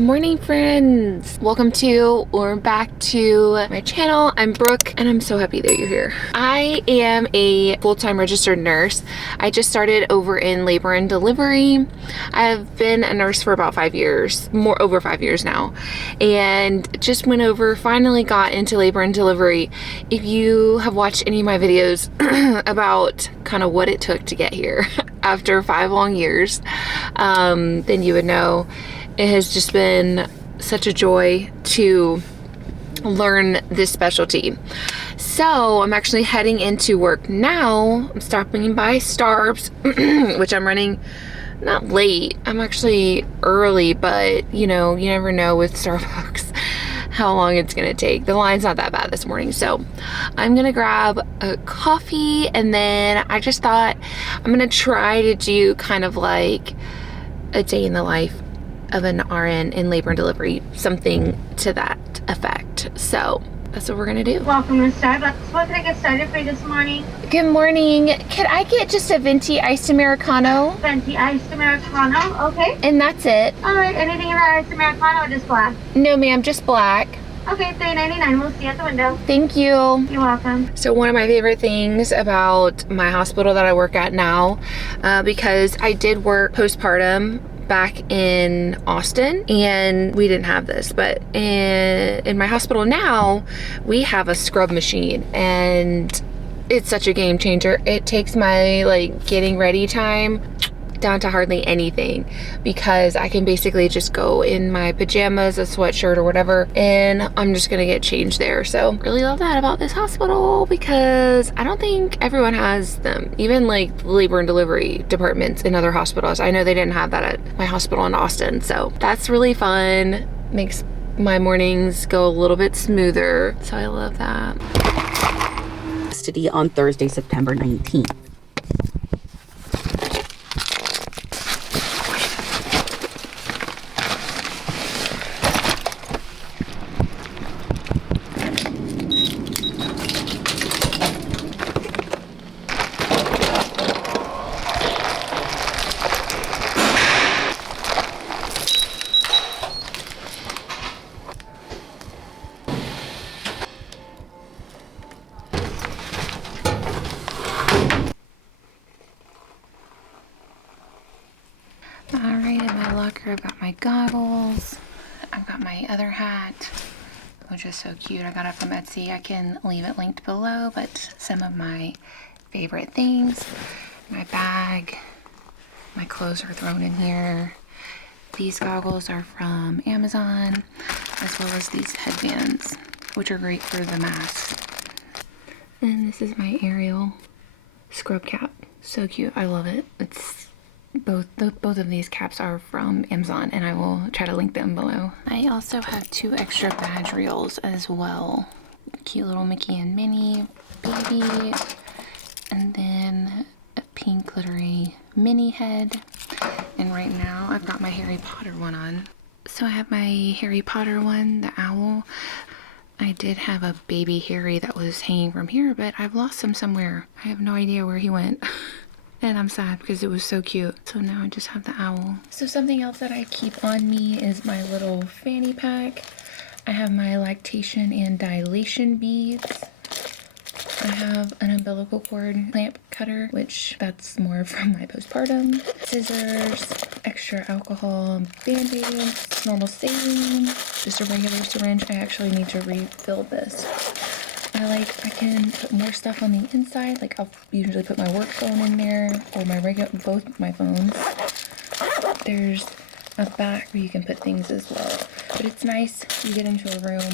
Good morning, friends. Welcome to or back to my channel. I'm Brooke and I'm so happy that you're here. I am a full-time registered nurse. I just started over in labor and delivery. I've been a nurse for about 5 years, over 5 years now, and just went over, finally got into labor and delivery. If you have watched any of my videos about kind of what it took to get here after 5 long years, then you would know it has just been such a joy to learn this specialty. So I'm actually heading into work now. I'm stopping by Starbucks, which I'm running not late. I'm actually early, but you know, you never know with Starbucks how long it's gonna take. The line's not that bad this morning. So I'm gonna grab a coffee, and then I just thought I'm gonna try to do kind of like a day in the life of an RN in labor and delivery, something to that effect. So that's what we're gonna do. Welcome to Starbucks. What can I get started for you this morning? Good morning. Could I get just a venti iced Americano? Venti iced Americano, okay. And that's it. All right, anything in that iced Americano or just black? No, ma'am, just black. Okay, $3.99. We'll see you at the window. Thank you. You're welcome. So one of my favorite things about my hospital that I work at now, because I did work postpartum back in Austin and we didn't have this, but in my hospital now we have a scrub machine, and it's such a game changer. It takes my like getting ready time down to hardly anything, because I can basically just go in my pajamas, a sweatshirt or whatever, and I'm just gonna get changed there. So really love that about this hospital, because I don't think everyone has them, even like labor and delivery departments in other hospitals. I know they didn't have that at my hospital in Austin, so that's really fun. Makes my mornings go a little bit smoother, so I love that. Custody on Thursday, September 19th. Alright, in my locker I've got my goggles. I've got my other hat, which is so cute. I got it from Etsy. I can leave it linked below, but some of my favorite things. My bag, my clothes are thrown in here. These goggles are from Amazon, as well as these headbands, which are great for the mask. And this is my Ariel scrub cap. So cute. I love it. It's both of these caps are from Amazon, and I will try to link them below. I also have 2 extra badge reels as well. Cute little Mickey and Minnie baby, and then a pink glittery Minnie head. And right now I've got my Harry Potter one on. So I have my Harry Potter one, the owl. I did have a baby Harry that was hanging from here, but I've lost him somewhere. I have no idea where he went. And I'm sad because it was so cute. So now I just have the owl. So something else that I keep on me is my little fanny pack. I have my lactation and dilation beads. I have an umbilical cord clamp cutter, which that's more from my postpartum. Scissors, extra alcohol, band-aids, normal saline, just a regular syringe. I actually need to refill this. I can put more stuff on the inside. Like I'll usually put my work phone in there, or my both my phones. There's a back where you can put things as well. But it's nice, you get into a room,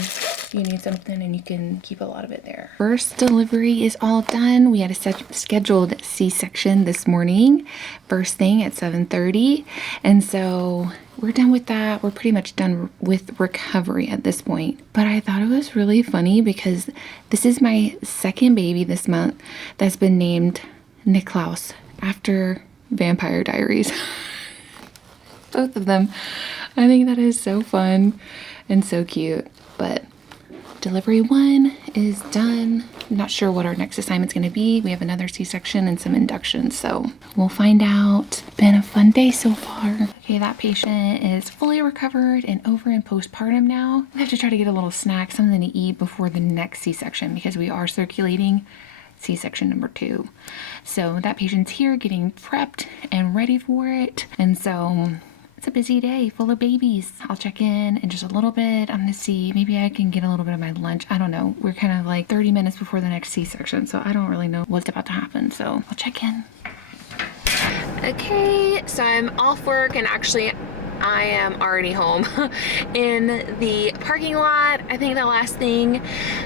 you need something, and you can keep a lot of it there. First delivery is all done. We had a scheduled C-section this morning, first thing at 7:30. And so we're done with that. We're pretty much done with recovery at this point. But I thought it was really funny because this is my second baby this month that's been named Niklaus after Vampire Diaries. Both of them. I think that is so fun and so cute. But delivery 1 is done. I'm not sure what our next assignment's gonna be. We have another C-section and some inductions, so we'll find out. Been a fun day so far. Okay, that patient is fully recovered and over in postpartum now. We have to try to get a little snack, something to eat before the next C-section because we are circulating C-section number 2. So that patient's here getting prepped and ready for it. And so it's a busy day full of babies. I'll check in just a little bit. I'm gonna see, maybe I can get a little bit of my lunch. I don't know. We're kind of like 30 minutes before the next C-section, so I don't really know what's about to happen. So I'll check in. Okay, so I'm off work and actually I am already home in the parking lot. I think the last thing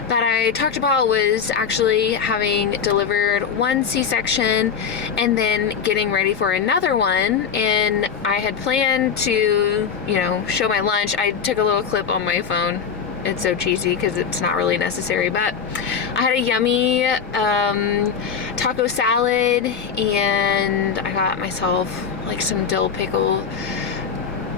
that I talked about was actually having delivered 1 C-section and then getting ready for another one. And I had planned to, you know, show my lunch. I took a little clip on my phone. It's so cheesy because it's not really necessary, but I had a yummy taco salad and I got myself like some dill pickle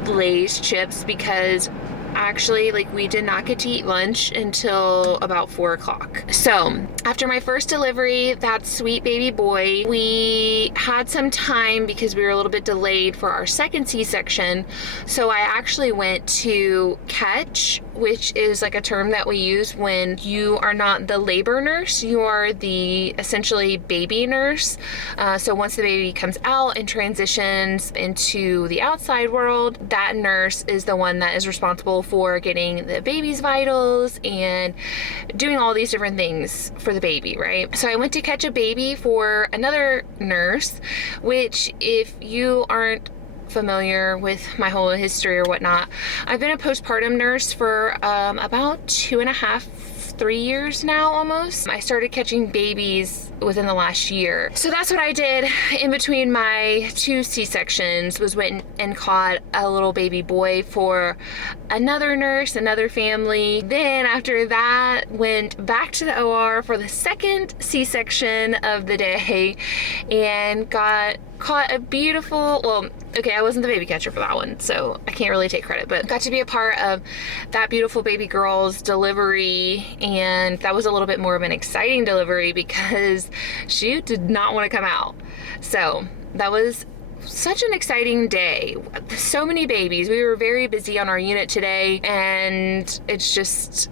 Lay's chips because actually like we did not get to eat lunch until about 4 o'clock. So after my first delivery, that sweet baby boy, we had some time because we were a little bit delayed for our second C-section. So I actually went to catch, which is like a term that we use when you are not the labor nurse, you are the essentially baby nurse. So once the baby comes out and transitions into the outside world, that nurse is the one that is responsible for getting the baby's vitals and doing all these different things for the baby, right? So I went to catch a baby for another nurse, which if you aren't familiar with my whole history or whatnot, I've been a postpartum nurse for about 2.5, 3 years now almost. I started catching babies within the last year. So that's what I did in between my 2 C-sections, was went and caught a little baby boy for another nurse, another family. Then after that, went back to the OR for the second C-section of the day and caught a beautiful, well, okay, I wasn't the baby catcher for that one, so I can't really take credit, but got to be a part of that beautiful baby girl's delivery, and that was a little bit more of an exciting delivery because she did not want to come out. So that was such an exciting day. So many babies. We were very busy on our unit today, and it's just,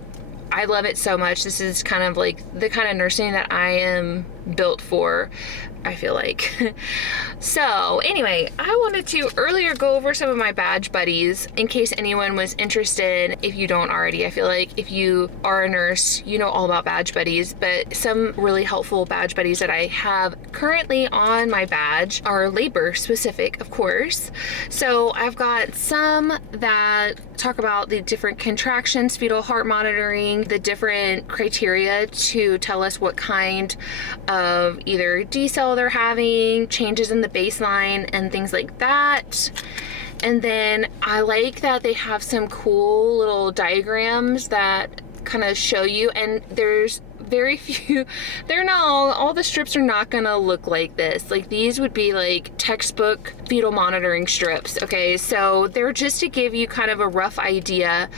I love it so much. This is kind of like the kind of nursing that I am built for, I feel like. So anyway, I wanted to earlier go over some of my badge buddies in case anyone was interested. If you don't already, I feel like if you are a nurse, you know all about badge buddies, but some really helpful badge buddies that I have currently on my badge are labor specific, of course. So I've got some that talk about the different contractions, fetal heart monitoring, the different criteria to tell us what kind of either decel they're having, changes in the baseline, and things like that. And then I like that they have some cool little diagrams that kind of show you, and there's very few, they're not all the strips are not gonna look like this. Like these would be like textbook fetal monitoring strips, okay? So they're just to give you kind of a rough idea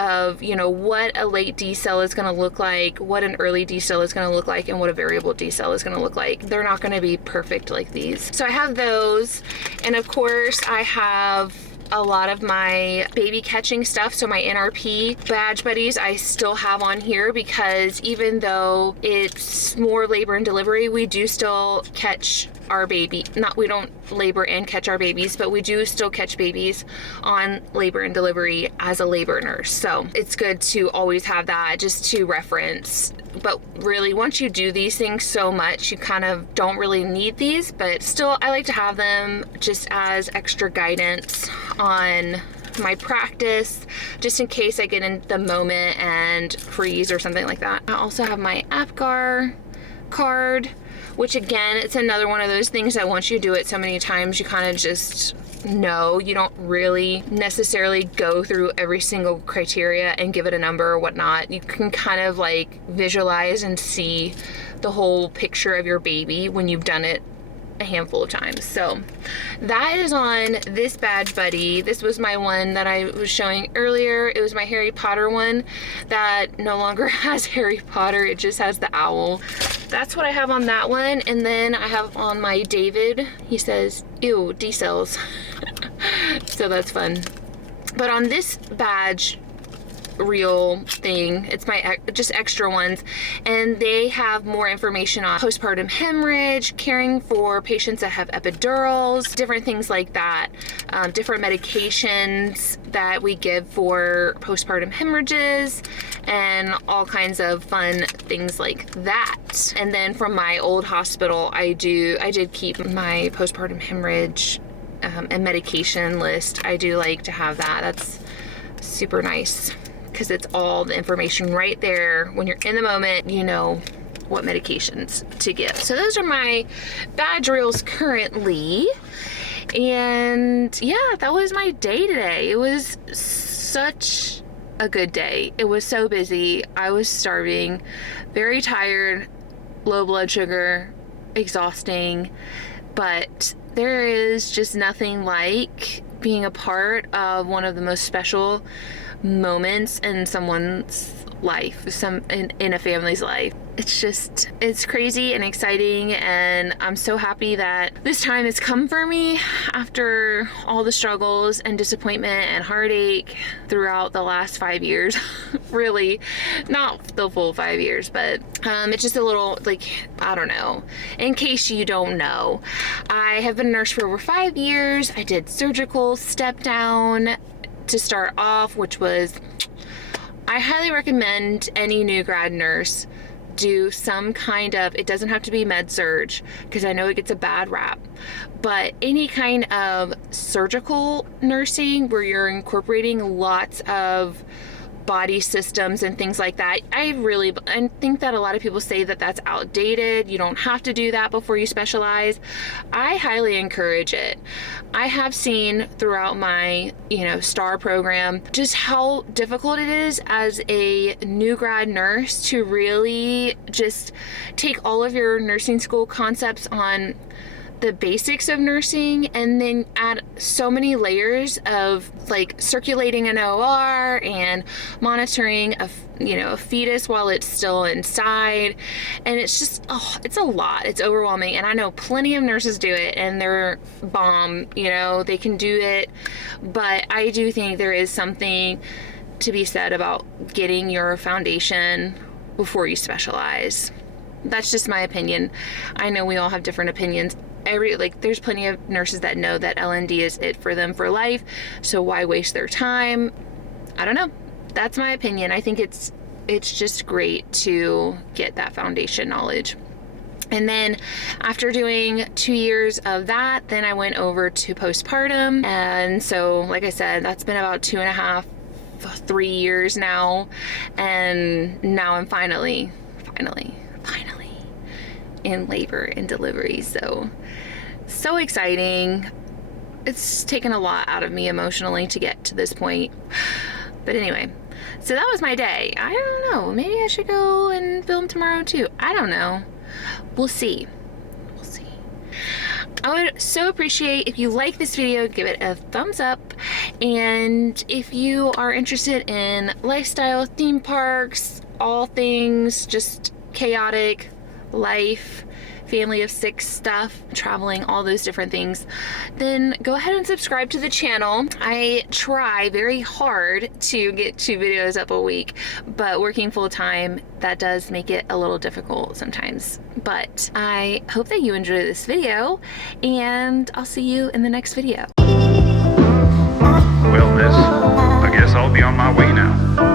of, you know, what a late decel is gonna look like, what an early decel is gonna look like, and what a variable decel is gonna look like. They're not gonna be perfect like these. So I have those, and of course I have a lot of my baby catching stuff. So my NRP badge buddies I still have on here because even though it's more labor and delivery, we do still catch our baby. We don't labor and catch our babies, but we do still catch babies on labor and delivery as a labor nurse. So it's good to always have that just to reference. But really, once you do these things so much, you kind of don't really need these, but still I like to have them just as extra guidance on my practice, just in case I get in the moment and freeze or something like that. I also have my APGAR card, which again, it's another one of those things that once you do it so many times, you kind of just know. You don't really necessarily go through every single criteria and give it a number or whatnot. You can kind of like visualize and see the whole picture of your baby when you've done it a handful of times. So that is on this Badge Buddy. This was my one that I was showing earlier. It was my Harry Potter one that no longer has Harry Potter. It just has the owl. That's what I have on that one. And then I have on my David, he says, ew, D-cells. So that's fun. But on this badge reel thing, it's my just extra ones, and they have more information on postpartum hemorrhage, caring for patients that have epidurals, different things like that, different medications that we give for postpartum hemorrhages, and all kinds of fun things like that. And then from my old hospital, I did keep my postpartum hemorrhage and medication list. I do like to have that. That's super nice, because it's all the information right there. When you're in the moment, you know what medications to give. So those are my badge reels currently. And yeah, that was my day today. It was such a good day. It was so busy. I was starving, very tired, low blood sugar, exhausting, but there is just nothing like being a part of one of the most special moments in someone's life, in a family's life. It's crazy and exciting, and I'm so happy that this time has come for me after all the struggles and disappointment and heartache throughout the last 5 years. Really, not the full 5 years, but it's just a little, like, I don't know. In case you don't know, I have been a nurse for over 5 years. I did surgical step down to start off, which was, I highly recommend any new grad nurse do some kind of, it doesn't have to be med surg, because I know it gets a bad rap, but any kind of surgical nursing where you're incorporating lots of body systems and things like that. I think that a lot of people say that that's outdated. You don't have to do that before you specialize. I highly encourage it. I have seen throughout my, STAR program just how difficult it is as a new grad nurse to really just take all of your nursing school concepts on the basics of nursing and then add so many layers of, like, circulating an OR and monitoring a fetus while it's still inside. And it's just, it's a lot. It's overwhelming. And I know plenty of nurses do it and they're bomb, they can do it. But I do think there is something to be said about getting your foundation before you specialize. That's just my opinion. I know we all have different opinions. There's plenty of nurses that know that L&D is it for them for life, so why waste their time? I don't know. That's my opinion. I think it's just great to get that foundation knowledge. And then after doing 2 years of that, then I went over to postpartum. And so, like I said, that's been about 2.5, 3 years now. And now I'm finally in labor and delivery. So exciting. It's taken a lot out of me emotionally to get to this point. But anyway, so that was my day. I don't know. Maybe I should go and film tomorrow too. I don't know. We'll see. I would so appreciate if you like this video, give it a thumbs up. And if you are interested in lifestyle, theme parks, all things just chaotic life, family of 6 stuff, traveling, all those different things, then go ahead and subscribe to the channel. I try very hard to get 2 videos up a week, but working full time, that does make it a little difficult sometimes. But I hope that you enjoy this video, and I'll see you in the next video. Well, miss, I guess I'll be on my way now.